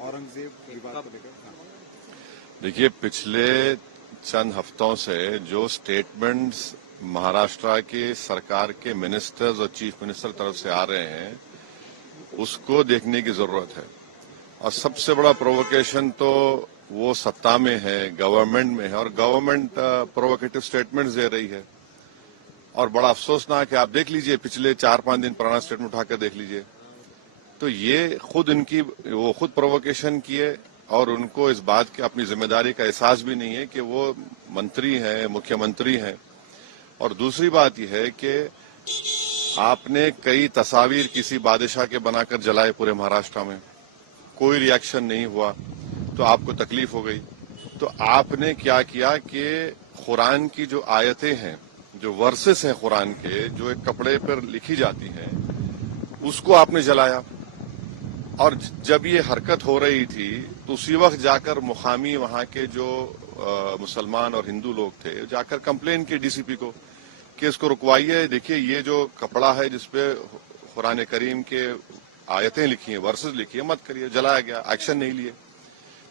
औरंगजेब विवाद को लेकर। देखिए, पिछले चंद हफ्तों से जो स्टेटमेंट्स महाराष्ट्र के सरकार के मिनिस्टर्स और चीफ मिनिस्टर तरफ से आ रहे हैं उसको देखने की जरूरत है। और सबसे बड़ा प्रोवोकेशन तो वो सत्ता में है, गवर्नमेंट में है, और गवर्नमेंट प्रोवोकेटिव स्टेटमेंट्स दे रही है। और बड़ा अफसोसनाक है, आप देख लीजिए पिछले 4-5 दिन पुराना स्टेटमेंट उठाकर देख लीजिए, तो ये वो खुद प्रोवोकेशन किए और उनको इस बात की अपनी जिम्मेदारी का एहसास भी नहीं है कि वो मंत्री हैं, मुख्यमंत्री हैं। और दूसरी बात यह है कि आपने कई तस्वीर किसी बादशाह के बनाकर जलाए पूरे महाराष्ट्र में, कोई रिएक्शन नहीं हुआ, तो आपको तकलीफ हो गई। तो आपने क्या किया कि कुरान की जो आयतें हैं, जो वर्सेस हैं कुरान के, जो एक कपड़े पर लिखी जाती हैं, उसको आपने जलाया। और जब ये हरकत हो रही थी तो उसी वक्त जाकर मुकामी वहां के जो मुसलमान और हिंदू लोग थे, जाकर कंप्लेन की डीसीपी को कि इसको रुकवाइए। देखिए, ये जो कपड़ा है जिसपे कुरान करीम के आयतें लिखी हैं, वर्सेस लिखी है, मत करिए। जलाया गया, एक्शन नहीं लिए।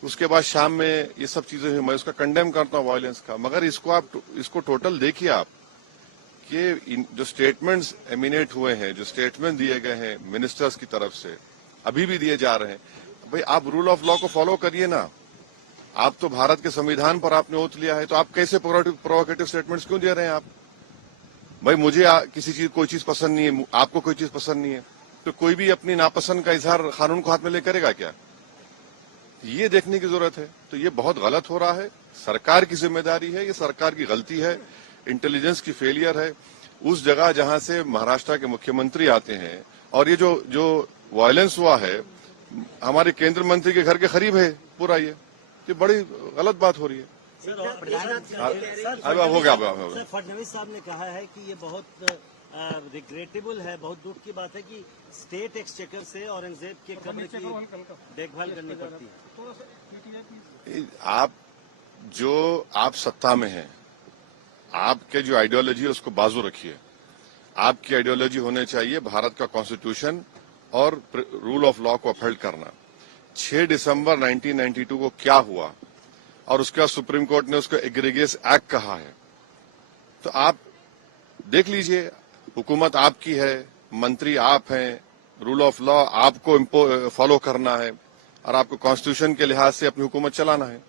उसके बाद शाम में ये सब चीजें हुई। मैं उसका कंडेम करता हूँ वायलेंस का, मगर इसको टोटल देखिए आप कि जो स्टेटमेंट्स एमिनेट हुए हैं, जो स्टेटमेंट दिए गए हैं मिनिस्टर्स की तरफ से, अभी भी दिए जा रहे हैं, भाई आप रूल ऑफ लॉ को फॉलो करिए ना। आप तो भारत के संविधान पर आपने ओथ लिया है, तो आप कैसे प्रोवोकेटिव स्टेटमेंट्स क्यों दे रहे हैं आप? भाई मुझे किसी चीज कोई चीज पसंद नहीं है, आपको कोई चीज पसंद नहीं है, तो कोई भी अपनी नापसंद का इजहार कानून को हाथ में ले करेगा क्या? ये देखने की जरूरत है। तो ये बहुत गलत हो रहा है, सरकार की जिम्मेदारी है, ये सरकार की गलती है, इंटेलिजेंस की फेलियर है। उस जगह जहां से महाराष्ट्र के मुख्यमंत्री आते हैं, और ये जो वायलेंस हुआ है हमारे केंद्रीय मंत्री के घर के करीब है पूरा, ये बड़ी गलत बात हो रही है। अब हो गया। सर, फडणवीस साहब ने कहा है कि ये बहुत रिग्रेटेबल है, बहुत दुख की बात है कि स्टेट एक्सचेकर से औरंगजेब के कब्र की देखभाल करनी पड़ती है। आप सत्ता में हैं, आपके जो आइडियोलॉजी है उसको बाजू रखिए। आपकी आइडियोलॉजी होने चाहिए भारत का कॉन्स्टिट्यूशन और रूल ऑफ लॉ को अपहोल्ड करना। 6 दिसंबर 1992 को क्या हुआ, और उसके बाद सुप्रीम कोर्ट ने उसको एग्रीगियस एक्ट कहा है। तो आप देख लीजिए, हुकूमत आपकी है, मंत्री आप हैं, रूल ऑफ लॉ आपको फॉलो करना है, और आपको कॉन्स्टिट्यूशन के लिहाज से अपनी हुकूमत चलाना है।